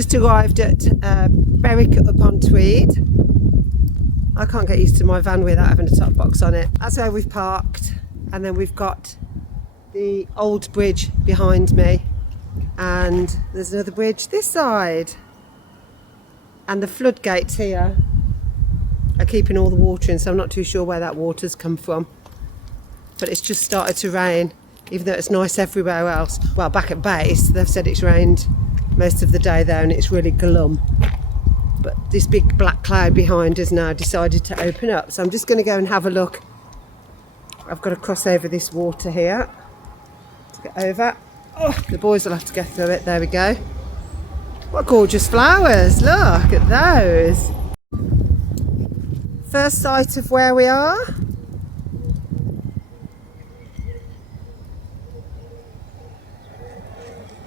just arrived at Berwick-upon-Tweed. I can't get used to my van without having a top box on it. That's where we've parked, and then we've got the old bridge behind me, and there's another bridge this side, and the floodgates here are keeping all the water in, so I'm not too sure where that water's come from, but it's just started to rain, even though it's nice everywhere else. Well, back at base they've said it's rained most of the day there and it's really glum, but this big black cloud behind us now decided to open up, so I'm just going to go and have a look. I've got to cross over this water here to get over. Oh, the boys will have to get through it. There we go. What gorgeous flowers, look at those. First sight of where we are.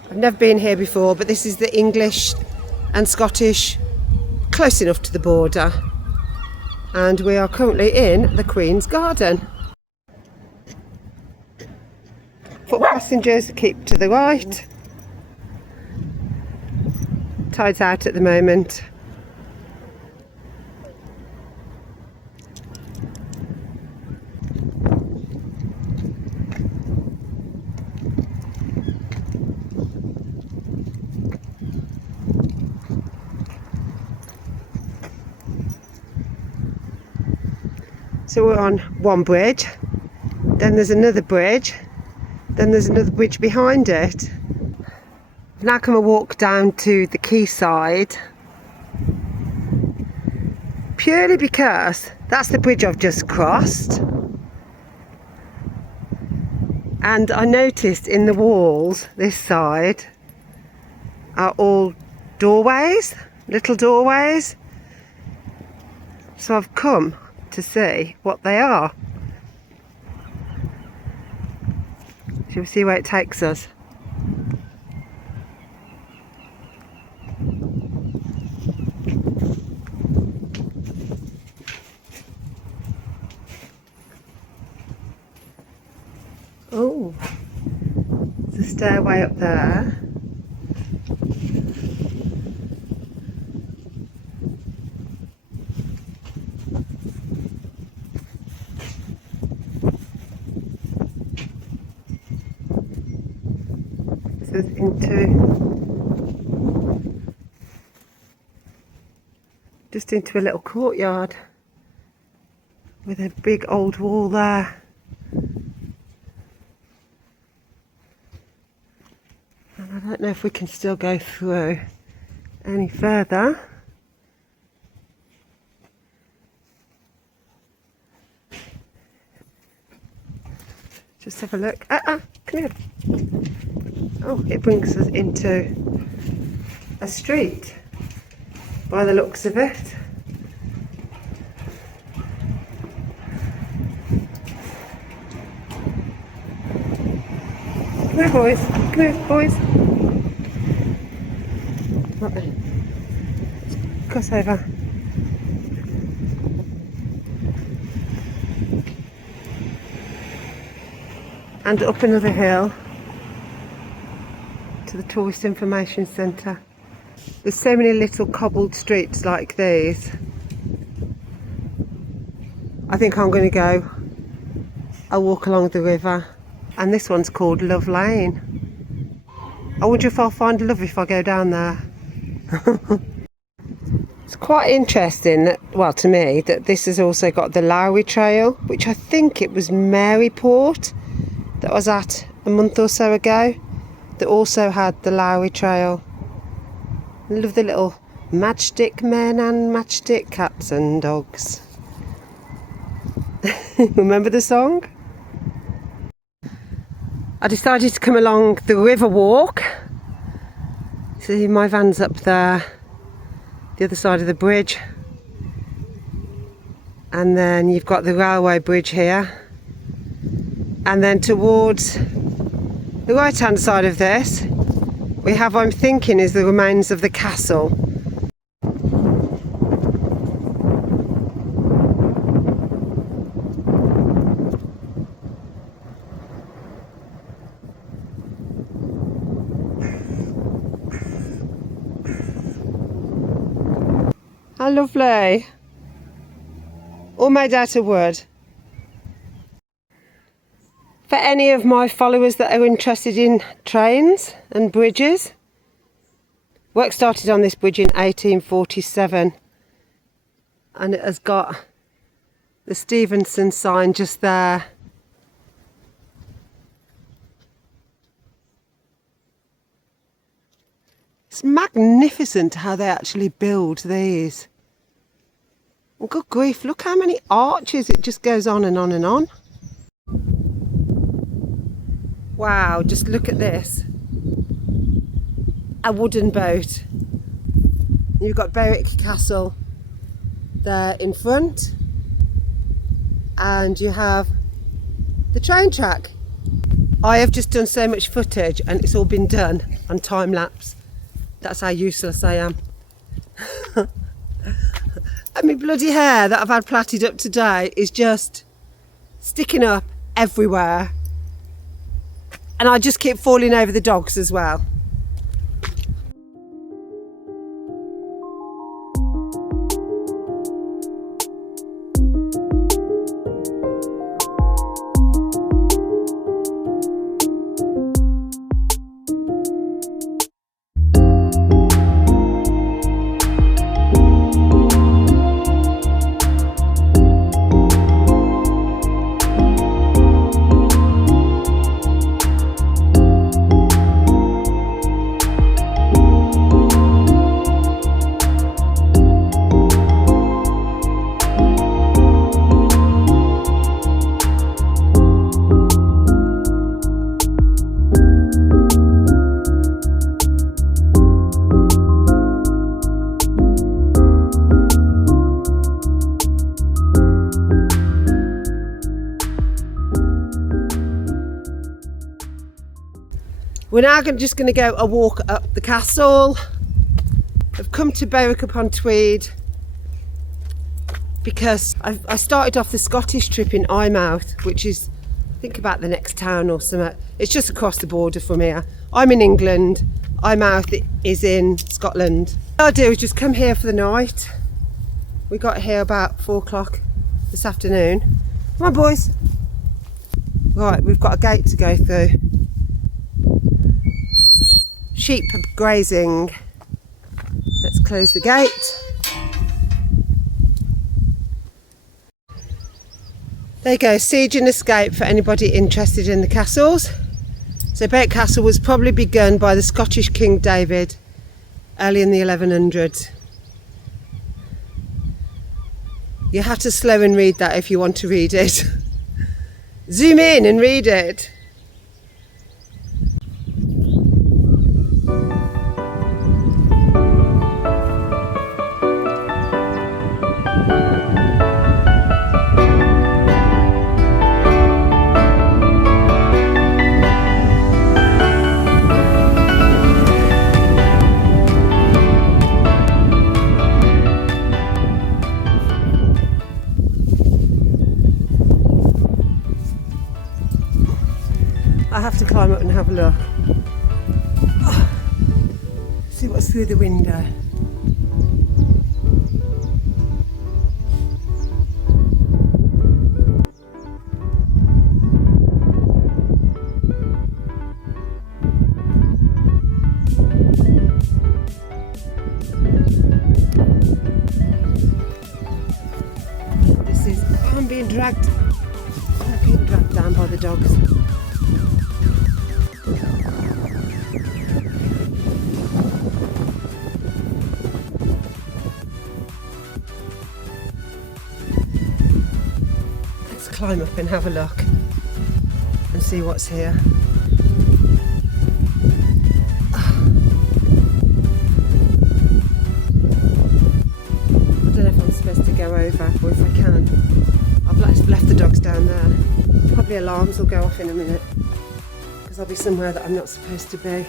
I've never been here before, but this is the English and Scottish, close enough to the border, and we are currently in the Queen's Garden. Foot passengers keep to the right. Tide's out at the moment. So we're on one bridge, then there's another bridge, then there's another bridge behind it. I've now come a walk down to the quayside, purely because that's the bridge I've just crossed, and I noticed in the walls this side are all doorways, little doorways, so I've come to see what they are. Shall we see where it takes us? Oh, there's a stairway up there. Into a little courtyard with a big old wall there. And I don't know if we can still go through any further. Just have a look. Come here. Oh, it brings us into a street by the looks of it. Come here, boys. Come here, boys. Right then. Cross over. And up another hill to the Tourist Information Centre. There's so many little cobbled streets like these. I think I'm going to go. I'll walk along the river. And this one's called Love Lane. I wonder if I'll find love if I go down there. It's quite interesting that, well, to me, that this has also got the Lowry Trail, which I think it was Maryport that I was at a month or so ago, that also had the Lowry Trail. I love the little matchstick men and matchstick cats and dogs. Remember the song? I decided to come along the river walk. See, my van's up there, the other side of the bridge. And then you've got the railway bridge here. And then towards the right hand side of this, we have, I'm thinking, is the remains of the castle. How lovely. All made out of wood. For any of my followers that are interested in trains and bridges, work started on this bridge in 1847 and it has got the Stevenson sign just there. It's magnificent how they actually build these. And good grief, look how many arches, it just goes on and on and on. Wow, just look at this. A wooden boat. You've got Berwick Castle there in front. And you have the train track. I have just done so much footage and it's all been done on time lapse. That's how useless I am. And my bloody hair that I've had plaited up today is just sticking up everywhere. And I just keep falling over the dogs as well. We're now just going to go a walk up the castle. I've come to Berwick-upon-Tweed because I started off the Scottish trip in Eyemouth, which is, I think, about the next town or something. It's just across the border from here. I'm in England, Eyemouth is in Scotland. What I'll do is just come here for the night. We got here about 4 o'clock this afternoon. Come on, boys. Right, we've got a gate to go through. Sheep grazing. Let's close the gate. There you go, siege and escape for anybody interested in the castles. So Berwick Castle was probably begun by the Scottish King David early in the 1100s. You have to slow and read that if you want to read it. Zoom in and read it. I have to climb up and have a look. Oh, see what's through the window. This is, I'm being dragged down by the dogs. Climb up and have a look and see what's here. I don't know if I'm supposed to go over or if I can. I've left the dogs down there. Probably alarms will go off in a minute because I'll be somewhere that I'm not supposed to be.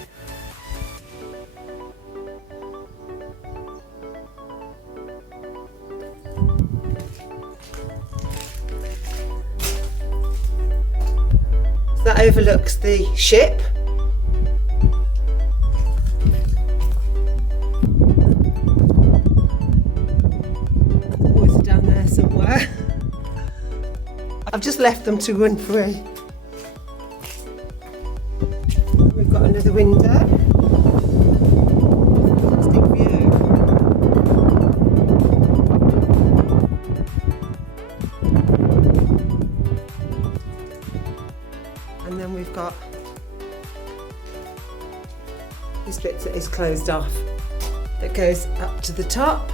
That overlooks the ship. just left them to run free. We've got another window. Fantastic view. And then we've got this bit that is closed off that goes up to the top.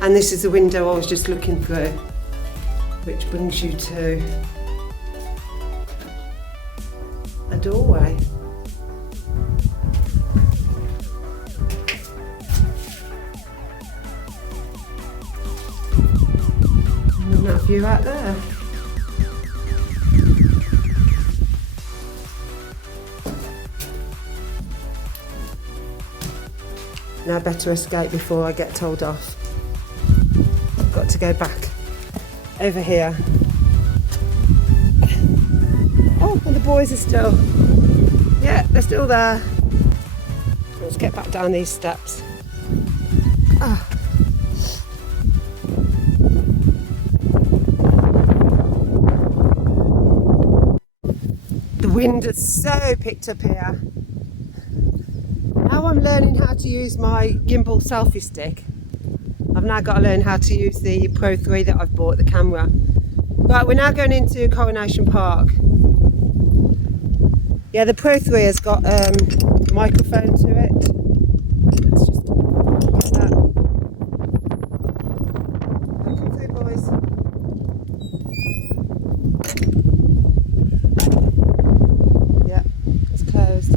And this is the window I was just looking through, which brings you to a doorway. And that view out there. Now I better escape before I get told off. I've got to go back over here. Oh, and the boys are still, yeah, they're still there. Let's get back down these steps. Ah. The wind is so picked up here. Now I'm learning how to use my gimbal selfie stick. I've now got to learn how to use the Pro 3 that I've bought, the camera. Right, we're now going into Coronation Park. Yeah, the Pro 3 has got a microphone to it. Let's just get that. Come through, boys. Yeah, it's closed.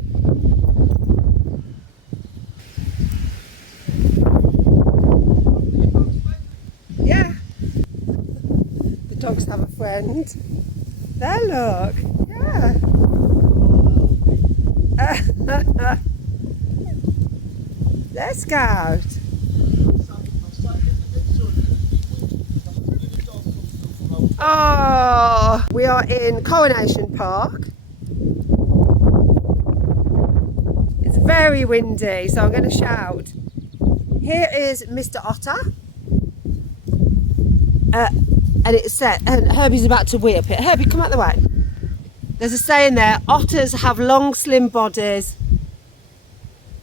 Yeah. The dogs have a friend. There, look. Yeah. There, Scout. Oh, we are in Coronation Park. It's very windy, so I'm going to shout. Here is Mr. Otter. And it's set, and Herbie's about to wee up it. Herbie, come out the way. There's a saying there, otters have long, slim bodies,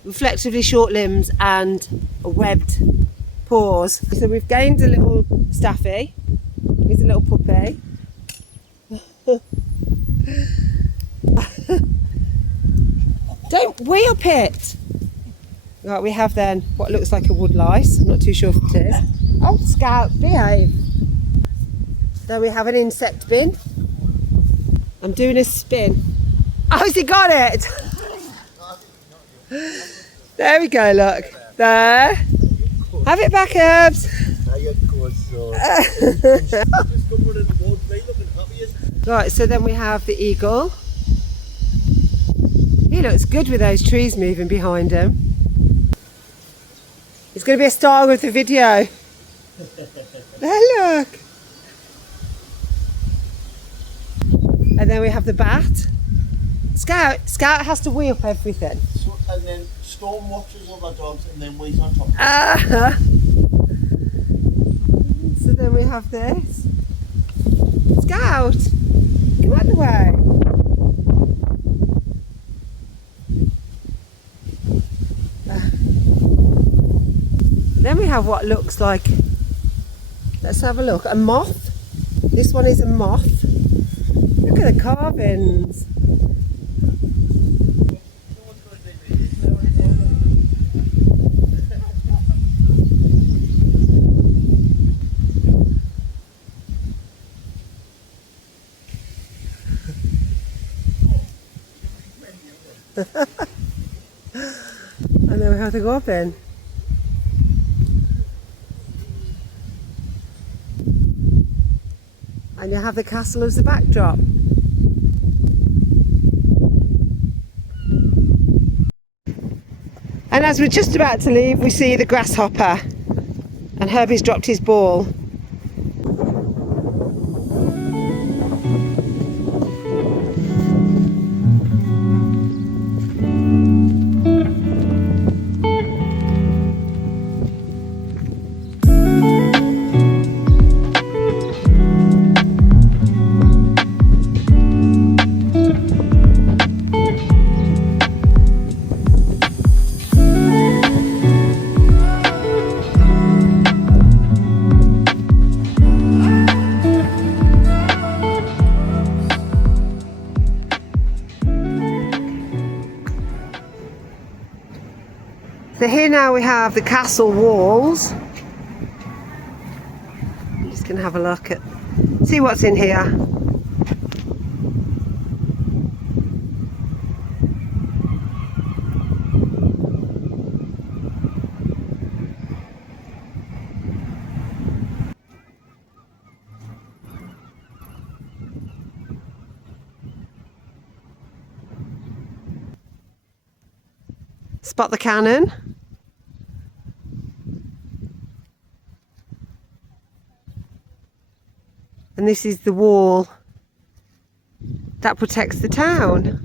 reflectively short limbs, and webbed paws. So we've gained a little staffy. He's a little puppy. Don't wee up it. Right, we have then what looks like a wood lice. I'm not too sure if it is. Oh, Scout, behave. Then we have an insect bin. I'm doing a spin. Oh, has he got it? There we go, look. There. Have it back, Herbs. Right, so then we have the eagle. He looks good with those trees moving behind him. He's going to be a star of the video. There, look. And then we have the bat. Scout has to wee up everything. So, and then Storm watches other dogs and then wees on top. So then we have this. Scout, come out the way. Then we have what looks like, let's have a look, a moth. This one is a moth. Look at the carvings. And then we have the goblin. And you have the castle as the backdrop. And as we're just about to leave, we see the grasshopper. And Herbie's dropped his ball. So here now we have the castle walls. I'm just going to have a look at, see what's in here. Spot the cannon. And this is the wall that protects the town.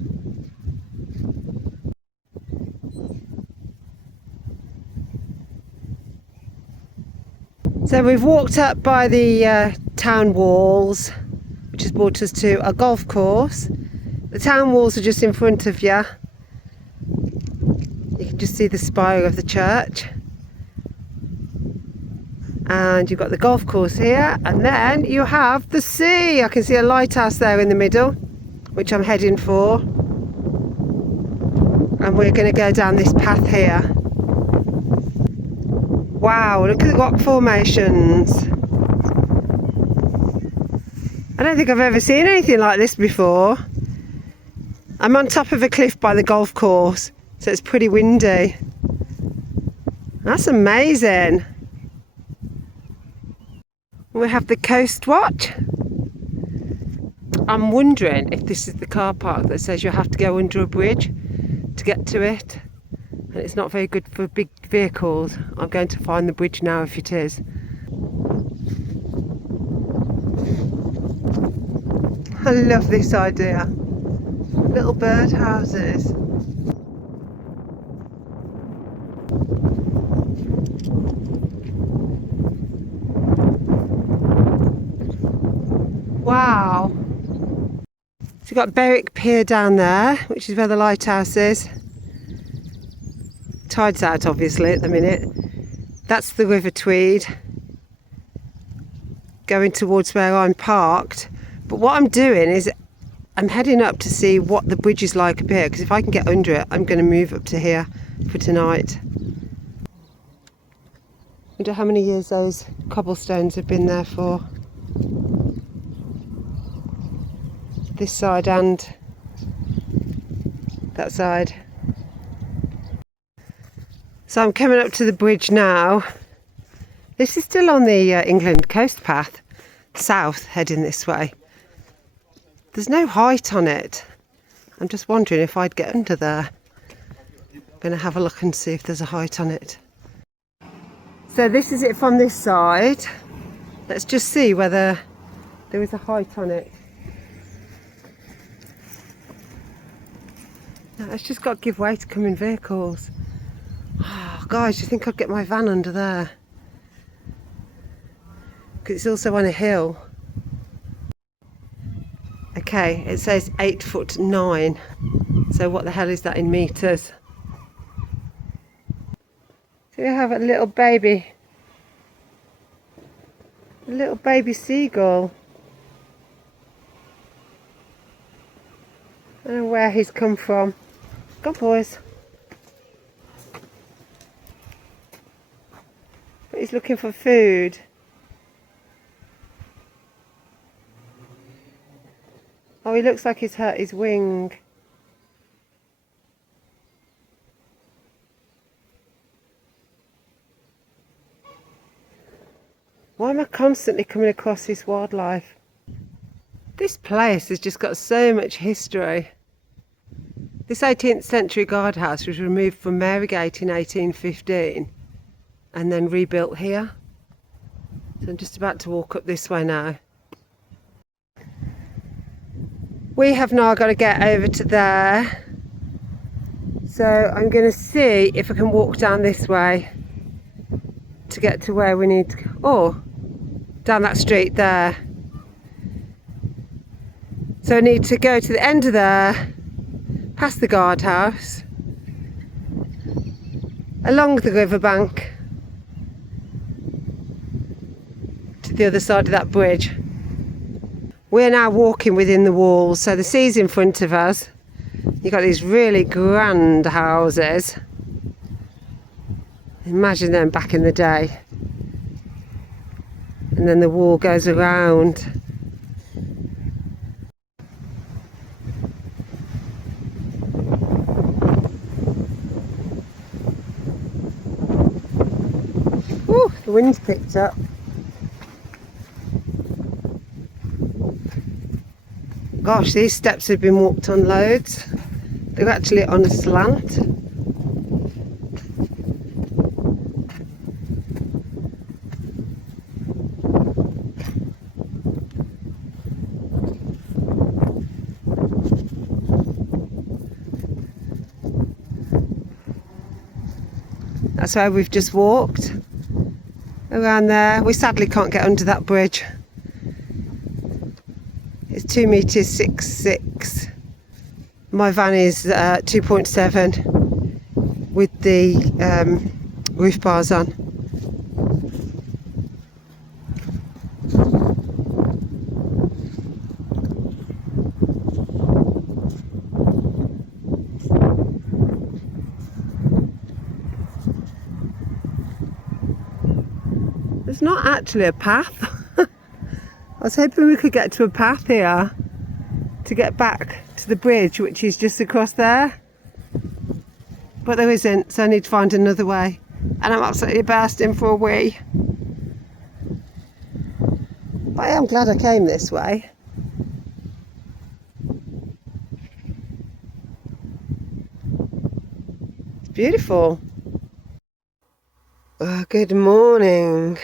So we've walked up by the town walls, which has brought us to a golf course. The town walls are just in front of you. You can just see the spire of the church. And you've got the golf course here, and then you have the sea. I can see a lighthouse there in the middle, which I'm heading for. And we're going to go down this path here. Wow, look at the rock formations. I don't think I've ever seen anything like this before. I'm on top of a cliff by the golf course, so it's pretty windy. That's amazing. We have the Coast Watch. I'm wondering if this is the car park that says you have to go under a bridge to get to it. And it's not very good for big vehicles. I'm going to find the bridge now if it is. I love this idea. Little bird houses. Wow. So you've got Berwick Pier down there, which is where the lighthouse is. Tide's out obviously at the minute. That's the River Tweed. Going towards where I'm parked. But what I'm doing is I'm heading up to see what the bridge is like up here, because if I can get under it, I'm going to move up to here for tonight. I wonder how many years those cobblestones have been there for. This side and that side. So I'm coming up to the bridge now. This is still on the England coast path, south, heading this way. There's no height on it. I'm just wondering if I'd get under there. I'm going to have a look and see if there's a height on it. So this is it from this side. Let's just see whether there is a height on it. No, it's just got to give way to coming vehicles. Oh, guys, do you think I'd get my van under there? Because it's also on a hill. Okay, it says 8'9". So what the hell is that in metres? So we have a little baby seagull. I don't know where he's come from. Go on, boys. But he's looking for food. Oh, he looks like he's hurt his wing. Why am I constantly coming across this wildlife? This place has just got so much history. This 18th century guardhouse was removed from Marygate in 1815 and then rebuilt here. So I'm just about to walk up this way now. We have now got to get over to there. So I'm going to see if I can walk down this way to get to where we need to go. Oh, down that street there. So I need to go to the end of there, past the guardhouse, along the riverbank, to the other side of that bridge. We're now walking within the walls, so the sea's in front of us. You've got these really grand houses. Imagine them back in the day. And then the wall goes around. Ooh, the wind's picked up. Gosh, these steps have been walked on loads. They're actually on a slant. That's where we've just walked. Around there. We sadly can't get under that bridge. It's 2 metres 6'6". My van is 2.7 with the roof bars on. There's not actually a path. I was hoping we could get to a path here to get back to the bridge, which is just across there. But there isn't, so I need to find another way. And I'm absolutely bursting for a wee. But I am glad I came this way. It's beautiful. Good morning.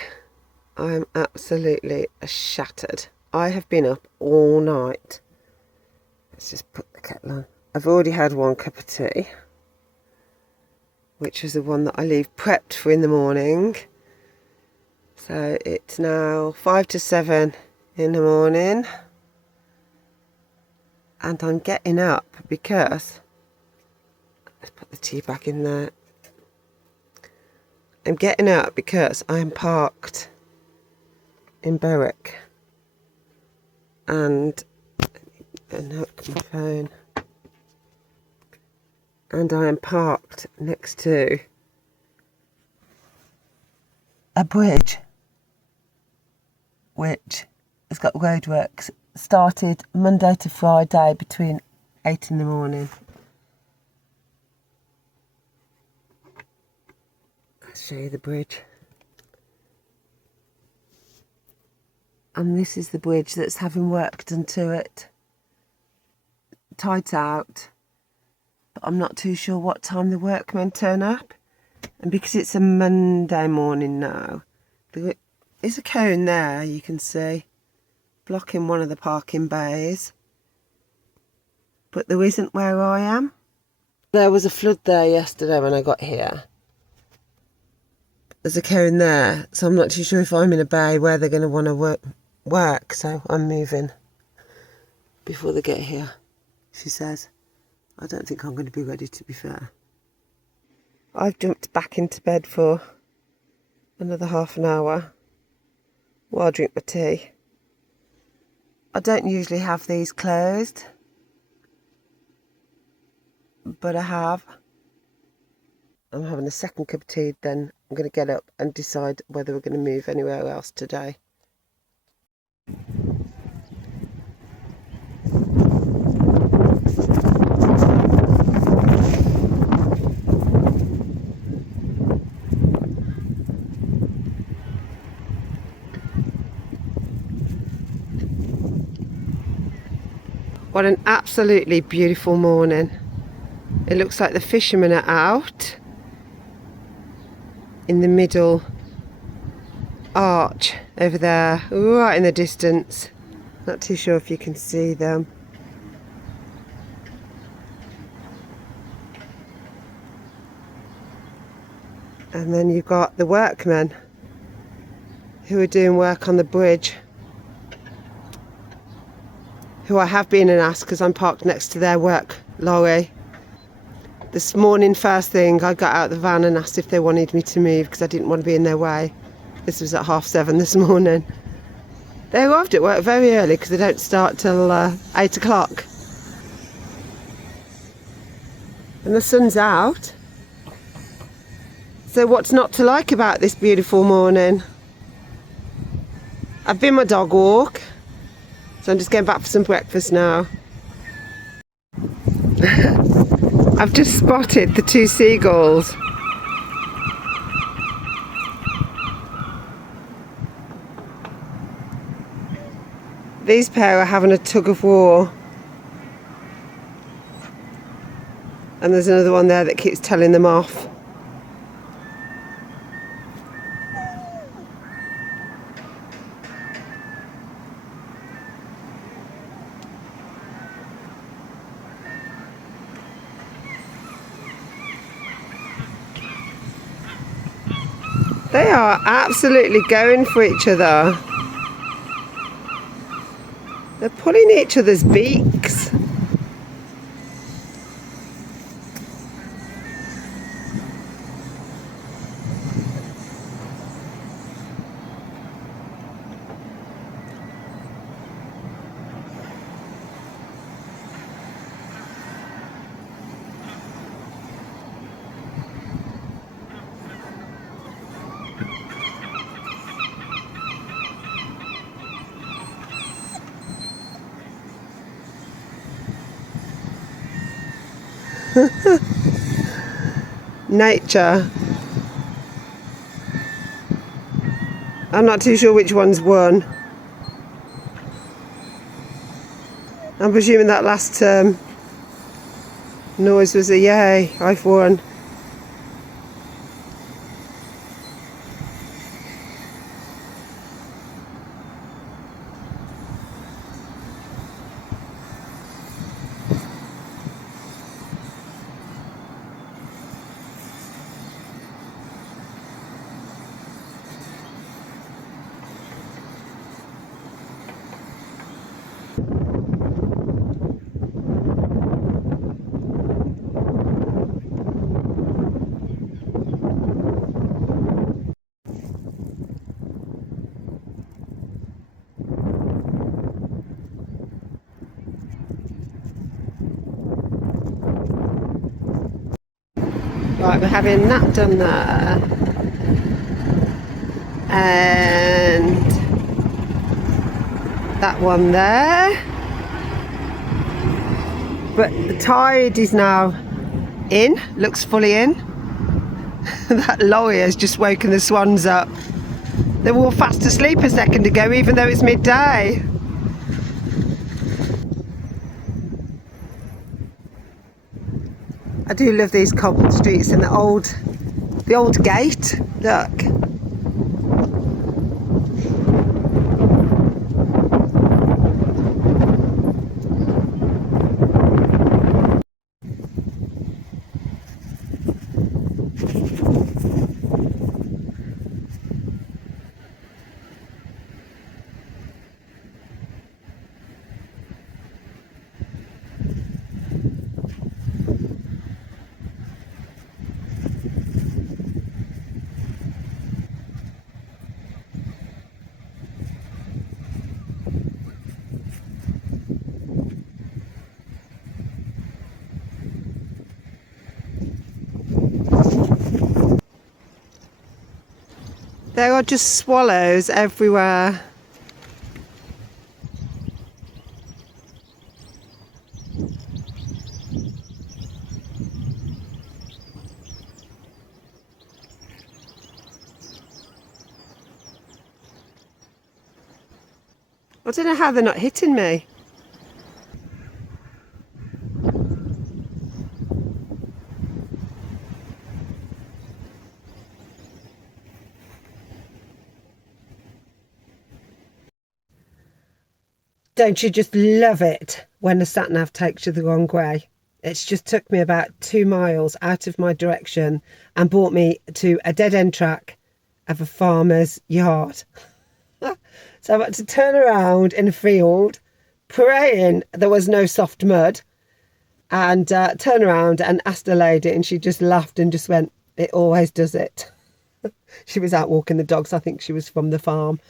I'm absolutely shattered. I have been up all night. Let's just put the kettle on. I've already had 1 cup of tea, which was the one that I leave prepped for in the morning. So it's now 5 to 7 in the morning. And I'm getting up because, let's put the tea back in there. I'm getting up because I am parked in Berwick, and unhook my phone, and I am parked next to a bridge which has got roadworks started Monday to Friday between 8 in the morning. I'll show you the bridge. And this is the bridge that's having work done to it. Tide's out, but I'm not too sure what time the workmen turn up. And because it's a Monday morning now, there is a cone there, you can see, blocking one of the parking bays. But there isn't where I am. There was a flood there yesterday when I got here. There's a cone there, so I'm not too sure if I'm in a bay where they're going to want to work, so I'm moving before they get here, she says. I don't think I'm going to be ready, to be fair. I've jumped back into bed for another half an hour while I drink my tea. I don't usually have these closed, but I have. I'm having a second cup of tea, then I'm going to get up and decide whether we're going to move anywhere else today. What an absolutely beautiful morning. It looks like the fishermen are out in the middle arch over there, right in the distance. Not too sure if you can see them. And then you've got the workmen who are doing work on the bridge, who I have been and asked because I'm parked next to their work lorry. This morning, first thing, I got out of the van and asked if they wanted me to move because I didn't want to be in their way. This was at 7:30 this morning. They arrived at work very early because they don't start till 8 o'clock. And the sun's out. So what's not to like about this beautiful morning? I've been my dog walk, so I'm just going back for some breakfast now. I've just spotted the 2 seagulls. These pair are having a tug of war. And there's another one there that keeps telling them off. They are absolutely going for each other. They're pulling each other's beaks. Nature. I'm not too sure which one's won. I'm presuming that last noise was a yay, I've won. Right, we're having that done there. And that one there. But the tide is now in, looks fully in. That lorry has just woken the swans up. They were all fast asleep a second ago, even though it's midday. I do love these cobbled streets and the old gate. Look. There are just swallows everywhere. I don't know how they're not hitting me. Don't you just love it when the sat-nav takes you the wrong way? It's just took me about 2 miles out of my direction and brought me to a dead-end track of a farmer's yard. So I had to turn around in a field, praying there was no soft mud, and turn around and asked a lady, and she just laughed and just went, "It always does it." She was out walking the dogs. I think she was from the farm.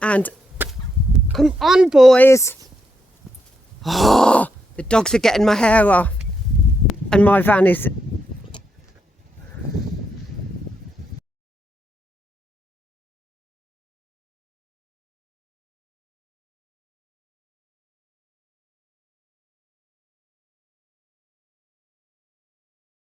And come on, boys. Oh, the dogs are getting my hair off. and my van is